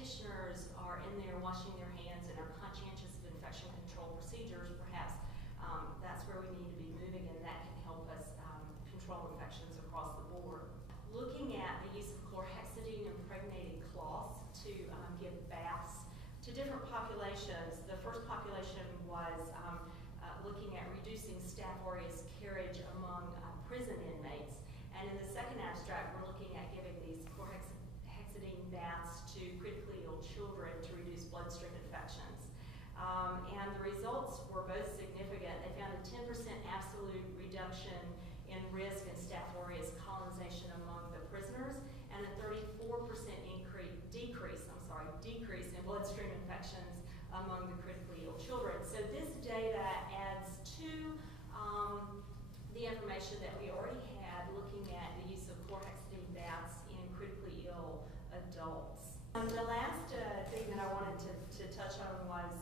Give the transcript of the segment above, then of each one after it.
practitioners are in there washing their hands and are conscientious of infection control procedures, perhaps that's where we need to be moving, and that can help us control infections across the board. Looking at the use of chlorhexidine impregnated cloths to give baths to different populations. The first population was looking at reducing Staph aureus carriage among prison inmates. And in the second abstract, we're looking at giving these chlorhexidine baths to critically ill children to reduce bloodstream infections. And the results were both significant. They found a 10% absolute reduction in risk in Staph aureus colonization among the prisoners, and a 34% decrease in bloodstream infections among the critically ill children. So this data adds to the information that we already had looking at the use of chlorhexidine baths in critically ill adults. The last thing that I wanted to touch on was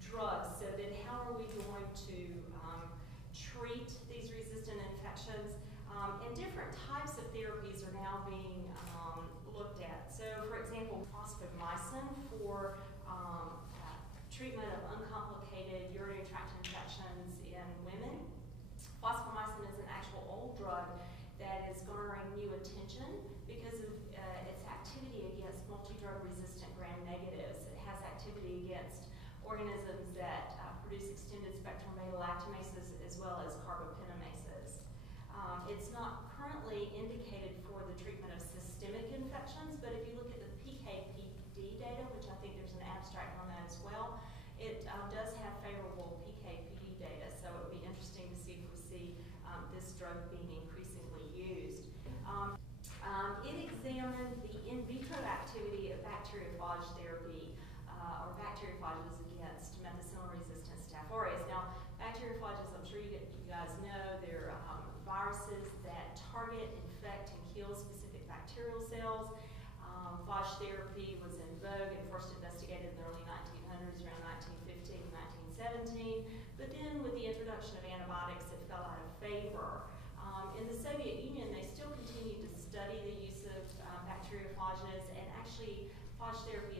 drugs. So then how are we going to treat these resistant infections? And different types of therapies are now being looked at. So for example, phosphomycin for treatment of uncomplicated urinary tract infections in women. Phosphomycin is an actual old drug that is garnering new attention because of its activity against multi-drug resistant gram-negatives. It has activity against organisms that produce extended spectrum beta-lactamases as well as carbopentamases. It's not currently indicated for the treatment of systemic infections, but if you look at the PK/PD data, which I think there's an abstract on that as well, it does have favorable PK/PD data, so it would be interesting to see if we see this drug being increasingly used. It examined the in vitro activity of bacteriophage therapy, or bacteriophages against methicillin-resistant Staph aureus. Now, bacteriophages, I'm sure you guys know, they're viruses that target, infect, and kill specific bacterial cells. Phage therapy was in vogue and first investigated in the early 1900s, around 1915, 1917. But then with the introduction of antibiotics, it fell out of favor. In the Soviet Union, they still continued to study the use of bacteriophages, and actually phage therapy